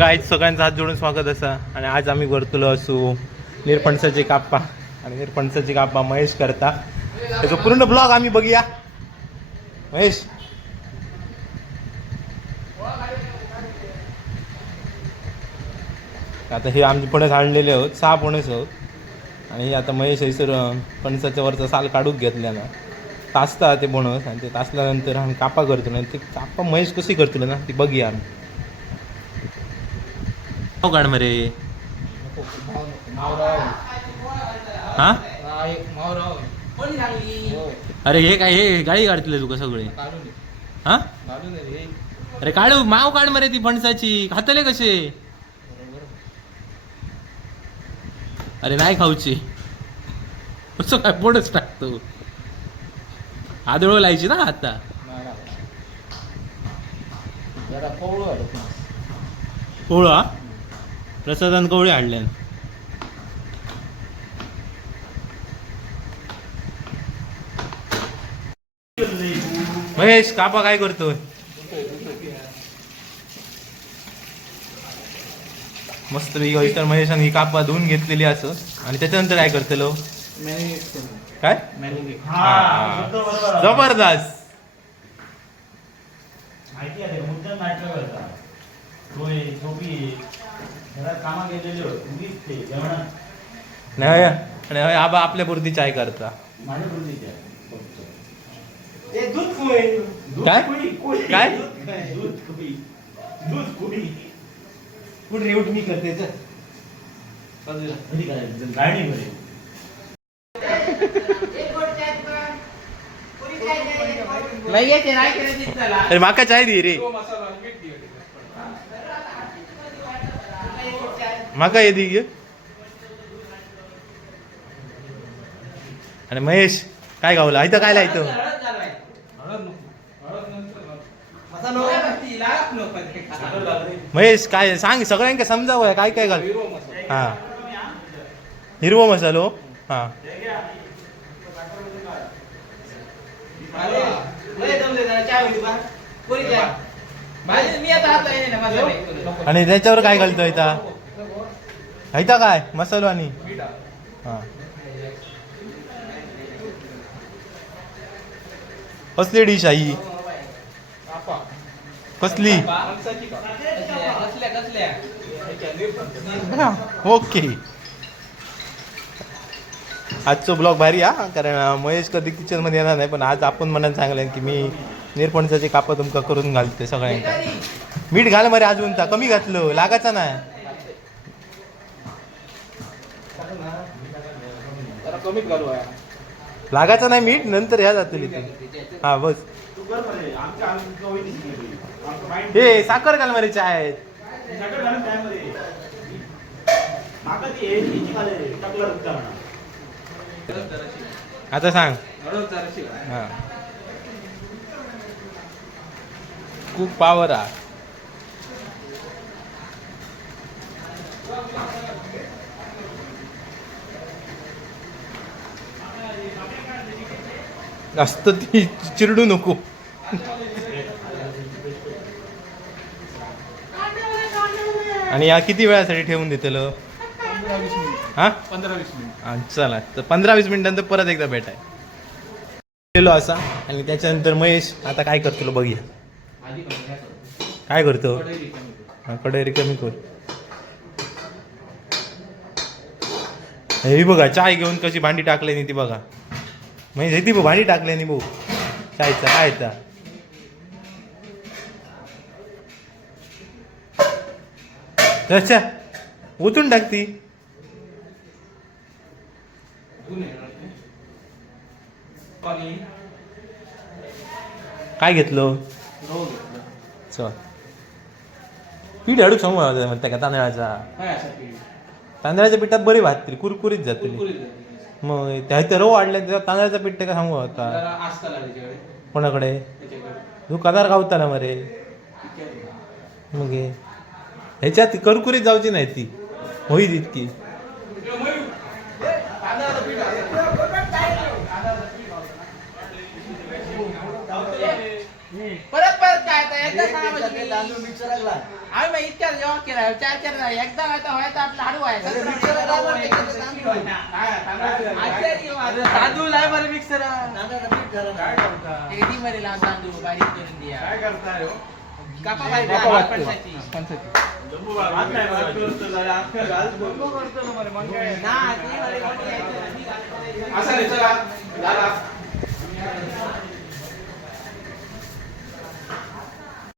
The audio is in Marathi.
गाईज सगळ्यांचा हात जोडून स्वागत असा. आणि आज आम्ही वरतलो असू निरपणसाचे काप्पा. आणि निरपणसाचे काप्पा महेश करता. त्याचा पूर्ण ब्लॉग आम्ही बघूया. महेश आता हे आमचे पणस आणलेले आहोत, 6 पणस आहोत. आणि आता महेश हैसर पणसाच्या वरचा साल काढून घेतल्या ना, तासता ते पणस. आणि ते तासल्यानंतर आम्ही कापा करतो ना. ते कापा महेश कशी करतो ना ती बघूया आम्ही. काढ मरे. हा अरे हे काय, हे गाडी काढतले तुका सगळे. हा अरे काढू माव काढ मरे ती फणसाची. खातले कसे. अरे नाही खाऊची असं काय पोटच टाकतो. आदळ लायची ना आता. पोळा प्रसादान कवळे हाडल्यान. महेश कापा काय करतोय. मस्त तर महेशाने ही कापा धुवून घेतलेली असं. आणि त्याच्यानंतर काय करतलो काय जबरदस्त नाही. आणि आबा आपल्या पुरती चाय करता. काय काय मी करते अरे माका चाय दे रे. माका ये दी. आणि महेश काय गावला इथं काय लायतं. महेश काय सांग सगळ्यांका समजावं काय काय घाल. हा हिरवो मसालो. हा आणि त्याच्यावर काय घालतो इथं. इथं काय मसालो आणि हा कसली डिश आई. कसली ओके. आजचो ब्लॉग भारी हा. कारण महेश कधी किचन मध्ये येणार नाही. पण आज आपण मनात सांगलं की मी निरपणसाचे कापा तुमका करून घालते सगळ्यांका. मीठ घाल मरे अजून ता कमी घातलं लागायचा नाही. लागायचा नाही मीठ नंतर ह्या जातली ते. हा बस हे साखर घाल मरे चाय. आता सांग. हा खूप पावर हा. जास्त ती चिरडू नको. आणि या किती वेळासाठी ठेवून देतलं. हा 15-20 मिनिट. चला तर 15-20 मिनिटांनंतर परत एकदा भेटाय गेलो असा. आणि त्याच्यानंतर महेश आता काय करतो बघूया. काय करतो कढई रिकामी कर. हे बघा चाय घेऊन कशी भांडी टाकली ती बघा. म्हणजे ती भांडी टाकली नाही भाऊ चायचा काय येता. अच्छा ओतून टाकती. काय घेतलं चल पीठ हडूक सांगू म्हणता का तांदळाचा. तांदळाच्या पिठात बरी भाजतील कुरकुरीत जातली. मग त्या इथं रव वाढल्या त्याच्या तांदळाचा पीठ ते का सांगू होता कोणाकडे. तू कदार गावता ना मरे. मग ह्याच्यात कुरकुरीत जाऊची नाही ती होईल इतकी. परत परत काय एकदा सांगा म्हणजे तांदूळ मिक्सर लागला आम्ही मग इतक्या जेव्हा केला 4 एकदा व्हायचा आपला हाडू व्हायचा तांदूळ आहे बरं मिक्सर एडी मध्ये लावून तांदूळ बारीक करून द्या काय करताय कापा बारीक पंचायती असं चला